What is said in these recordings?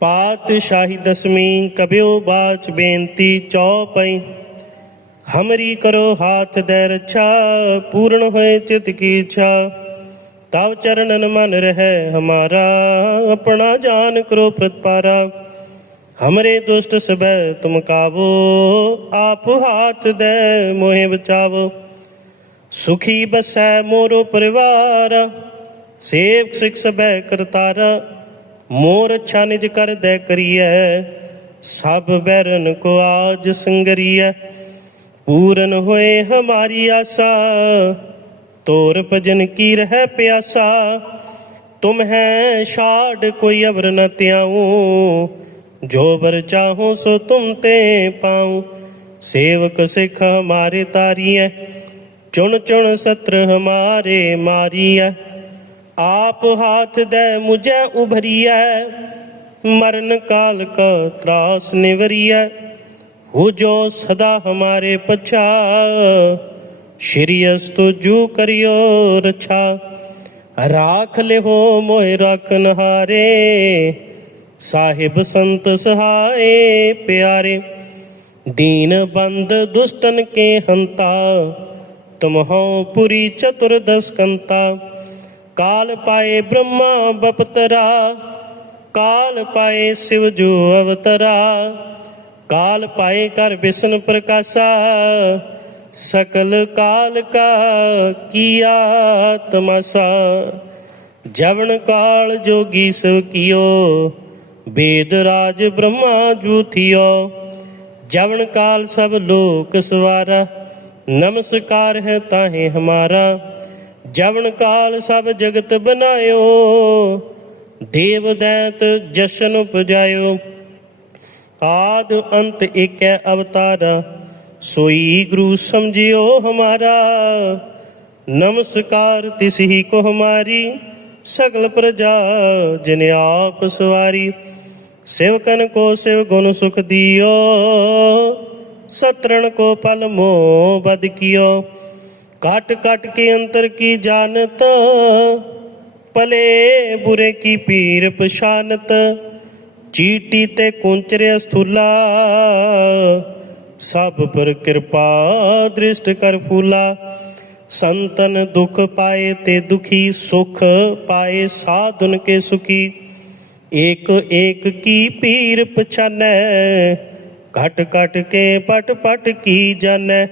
ਪਾਤਸ਼ਾਹੀ ਦਸਵੀਂ ਕਬਿਓ ਬਾਚ ਬੇਨਤੀ ਚੌਪਈ। ਹਮਰੀ ਕਰੋ ਹਾਥ ਦੇ ਰੱਛਾ, ਪੂਰਨ ਹੋਏ ਚਿਤ ਕੀ ਇੱਛਾ। ਤਵ ਚਰਨਨ ਮਨ ਰਹਿ ਹਮਾਰਾ, ਆਪਣਾ ਜਾਨ ਕਰੋ ਪ੍ਰਤਪਾਰਾ। ਹਮਰੇ ਦੁਸ਼ਟ ਸਬੈ ਤੁਮ ਕਾਵੋ, ਆਪ ਹਾਥ ਦੇ ਮੋਹਿ ਬਚਾਵੋ। ਸੁਖੀ ਬਸੈ ਮੋਰੋ ਪਰਿਵਾਰ, ਸੇਵਕ ਸਿਖ ਸਬੈ ਕਰਤਾਰਾ। ਮੋਰ ਛਾਨਿਜ ਕਰ ਦੇ ਕਰੀਐ, ਸਭ ਬੈਰਨ ਕੋ ਆਜ ਸੰਗਰੀਐ। ਪੂਰਨ ਹੋਏ ਹਮਾਰੀ ਆਸਾ, ਤੋਰ ਭਜਨ ਕੀ ਰਹਿ ਪਿਆਸਾ। ਤੁਮ ਹੈ ਛਾੜ ਕੋਈ ਅਵਰ ਨ ਤਿਆਉ ਜੋ ਬਰ ਚਾਹੋ ਸੋ ਤੁਮ ਤੇ ਪਾਉ। ਸੇਵਕ ਸਿਖ ਹਮਾਰੇ ਤਾਰੀਐ, ਚੁਣ ਚੁਣ ਸਤਰ ਹਮਾਰੇ ਮਾਰੀਐ। ਆਪ ਹਾਥ ਦੇ ਮੁਝੈ ਉਭਰੀਐ, ਮਰਨ ਕਾਲ ਕਾ ਤਰਾਸ ਨਿਵਰੀਐ। ਹੋ ਜੋ ਸਦਾ ਹਮਾਰੇ ਪਛਾ, ਸ਼੍ਰੀ ਅਸਤੁ ਜੂ ਕਰਿਓ ਰਛਾ। ਰਾਖ ਲਿਓ ਮੋਹਿ ਰਖਨ ਹਾਰੇ ਸਾਹਿਬ ਸੰਤ ਸਹਾਏ ਪਿਆਰੇ। ਦੀਨ ਬੰਦ ਦੁਸ਼ਟਨ ਕੇ ਹੰਤਾ ਤੁਮ ਪੁਰੀ ਚਤੁਰਦਸ ਕੰਤਾ। ਕਾਲ ਪਾਏ ਬ੍ਰਹਮਾ ਬਪਤਰਾ, ਕਾਲ ਪਾਏ ਸਿਵ ਜੋ ਅਵਤਰਾ, ਕਾਲ ਪਾਏ ਕਰ ਵਿਸ਼ਨ ਪ੍ਰਕਾਸ਼ਾ, ਸਕਲ ਕਾਲ ਕਾ ਕੀਆ ਤਮਸਾ ਜਵਨ ਕਾਲ ਜੋਗੀ ਸਭ ਕੀਓ ਵੇਦ ਰਾਜ ਬ੍ਰਹਮਾ ਜੂਥਿਓ ਜਵਨ ਕਾਲ ਸਭ ਲੋਕ ਸਵਾਰਾ, ਨਮਸਕਾਰ ਹੈ ਤਾਹੇ ਹਮਾਰਾ। ਜਵਨ ਕਾਲ ਸਭ ਜਗਤ ਬਨਾਇਓ, ਦੇਵ ਦੈਤ ਜਸ਼ਨ ਉਪਜਾਇਓ। ਆਦ ਅੰਤ ਏਕੈ ਅਵਤਾਰਾ, ਸੋਈ ਗੁਰੂ ਸਮਝਿਓ ਹਮਾਰਾ। ਨਮਸਕਾਰ ਤਿਸ ਹੀ ਕੋ ਹਮਾਰੀ, ਸਗਲ ਪ੍ਰਜਾ ਜਿਨ ਆਪ ਸਵਾਰੀ। ਸੇਵਕਨ ਕੋ ਸਿਵ ਗੁਣ ਸੁਖ ਦਿਓ, ਸਤਰਣ ਕੋ ਪਲ ਮੋ ਬਦ ਕੀਓ। ਕਾਟ ਕਾਟ ਕੇ ਅੰਤਰ ਕੀ ਜਾਣਤ ਭਲੇ ਬੁਰੇ ਕੀ ਪੀਰ ਪਛਾਨਤ ਚੀਟੀ ਤੇ ਕੁੰਚਰਿਆ ਸਥੂਲਾ ਸਭ ਪਰ ਕਿਰਪਾ ਦ੍ਰਿਸ਼ਟ ਕਰ ਫੂਲਾ ਸੰਤਨ ਦੁਖ ਪਾਏ ਤੇ ਦੁਖੀ ਸੁਖ ਪਾਏ ਸਾਧੁਨ ਕੇ ਸੁਖੀ ਏਕ ਏਕ ਕੀ ਪੀਰ ਪਛਾਨੈ ਘਟ ਘਟ ਕੇ ਪਟ ਪਟ ਕੀ ਜਾਣੈ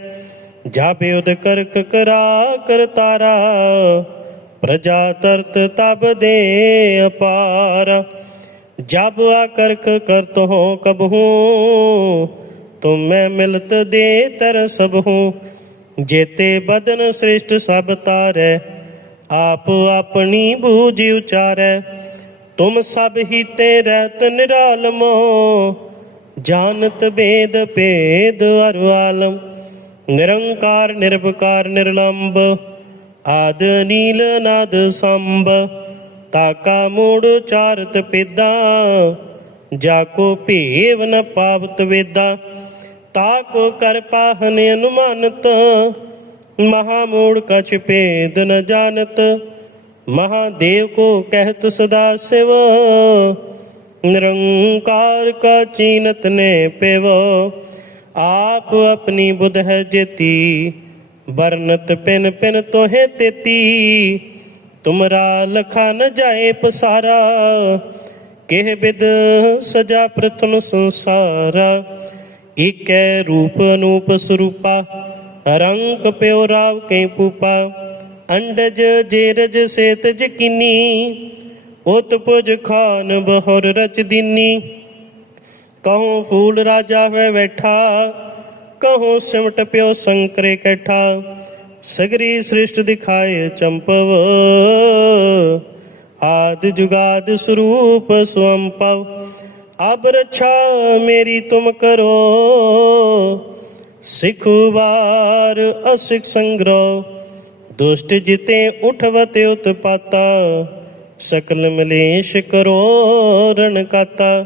ਜਾਬੇ ਉਦ ਕਰਕ ਕਰਾ ਕਰਤਾਰਾ ਪ੍ਰਜਾ ਤਰਤ ਤਬ ਦੇ ਅਪਾਰ। ਜਬ ਆ ਕਰਕ ਕਰਤ ਹੋ ਕਬਹੂ ਤੁਮ ਮੈਂ ਮਿਲਤ ਦੇ ਤਰ ਸਭ ਹੂੰ। ਜੇਤੇ ਬਦਨ ਸ੍ਰਿਸ਼ਟ ਸਭ ਤਾਰੈ, ਆਪ ਆਪਣੀ ਬੂਝ ਉਚਾਰੈ। ਤੁਮ ਸਭ ਹੀ ਤੇ ਰਹਿਤ ਨਿਰਾਲਮੋ, ਜਾਣਤ ਬੇਦ ਭੇਦ ਅਰ ਆਲਮ। ਨਿਰੰਕਾਰ ਨਿਰਭਕਾਰ ਨਿਰਲੰਭ ਆਦ ਨੀਲ ਨਾਦ ਸੰਭ ਤਾਕਾ ਮੂੜ ਚਾਰਤ ਪੇਦਾ ਜਾ ਕੋ ਭੇਵ ਨ ਪਾਵਤ ਵੇਦਾ ਤਾ ਕੋ ਕਰ ਪਾਹਨ ਅਨੁਮਾਨਤ ਮਹਾ ਮੂੜ ਕਛ ਭੇਦ ਨ ਜਾਣਤ ਮਹਾਦੇਵ ਕੋ ਕਹਿਤ ਸਦਾ ਸਿਵ ਨਿਰੰਕਾਰ ਕਾ ਚੀਨਤ ਨੇ ਪਿਵ ਆਪ ਆਪਣੀ ਬੁਧ ਹੈ ਜੇਤੀ, ਵਰਨਤ ਪਿਨ ਪਿਨ ਤੋਹੇ ਤੇਤੀ। ਤੁਮਰਾ ਲਖਾ ਨ ਜਾਏ ਪਸਾਰਾ, ਕਿਹ ਬਿਦ ਸਜਾ ਪ੍ਰਥਮ ਸੰਸਾਰਾ। ਏਕੈ ਰੂਪ ਅਨੂਪ ਸਰੂਪਾ, ਰੰਗ ਪਿਓ ਰਾਵ ਕੈ ਪੂਪਾ। ਅੰਡਜ ਜੇਰਜ ਸੇਤ ਜਕਿਨੀ ਉਤ ਪੁਜ ਖਾਨ ਬਹੁਰ ਰਚ ਦੀਨੀ। ਕਹੂੰ ਫੂਲ ਰਾਜਾ ਹੋਏ ਬੈਠਾ, ਕਹੂੰ ਸਿਮਟ ਪਿਓ ਸੰਕਰੇ ਕੈਠਾ, ਸਗਰੀ ਸ੍ਰਿਸ਼ਟ ਦਿਖਾਏ ਚੰਪਵ, ਆਦ ਜੁਗਾਦ ਸਰੂਪ ਸੁਅੰਪਵ ਅਬ ਰੱਛਾ ਮੇਰੀ ਤੁਮ ਕਰੋ, ਸਿਖ ਵਾਰ ਅਸਿਖ ਸੰਗ੍ਰਹ ਦੁਸ਼ਟ ਜਿਤੇ ਉਠਵਤੇ ਉਤਪਾਤਾ, ਸਕਲ ਮਲੇਸ਼ ਕਰੋ ਰਣ ਕਾਤਾ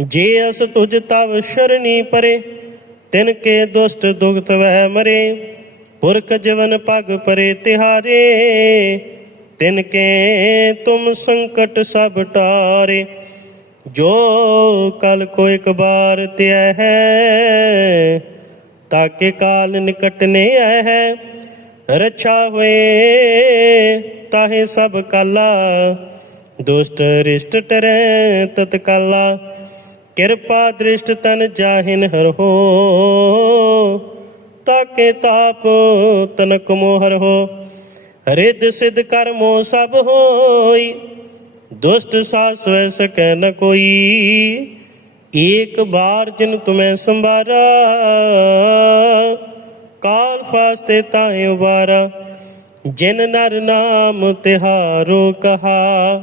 ਜੇ ਅਸ ਤੁਜ ਤਵ ਸ਼ਰਨੀ ਪਰੇ, ਤਿਨ ਕੇ ਦੁਸ਼ਟ ਦੁਗਤ ਵਹਿ ਮਰੇ। ਪੁਰਖ ਜਵਨ ਪਗ ਪਰੇ ਤਿਹਾਰੇ, ਤਿਨ ਕੇ ਤੁਮ ਸੰਕਟ ਸਭ ਟਾਰੇ। ਜੋ ਕਲ ਕੋ ਇੱਕ ਬਾਰ ਤਿਆ ਹੈ, ਤਾਕੇ ਕਾਲ ਨਿਕਟ ਨੇ ਆਇ ਹੈ। ਰਛਾ ਹੋਏ, ਤਾਹੇ ਸਭ ਕਾਲਾ, ਦੁਸ਼ਟ ਰਿਸ਼ਟ ਟਰੈ ਤਤਕਾਲਾ। ਕਿਰਪਾ ਦ੍ਰਿਸ਼ਟ ਤਨ ਜਾਹਿਨ ਹਰ ਹੋ, ਤਾਕੇ ਤਾਪ ਤਨਕ ਮੋਹਰ ਹੋ। ਰਿੱਧ ਸਿਧ ਕਰਮੋ ਸਭ ਹੋਈ, ਦੁਸ਼ਟ ਸਾਸ ਵੈ ਸਕੈ ਨ ਕੋਈ। ਏਕ ਬਾਰ ਜਿਨ ਤੁਮੈ ਸੰਭਾਰਾ, ਕਾਲ ਫਾਸਤੇ ਤਾਏ ਉਬਾਰਾ। ਜਿਨ ਨਰ ਨਾਮ ਤਿਹਾਰੋ ਕਹਾ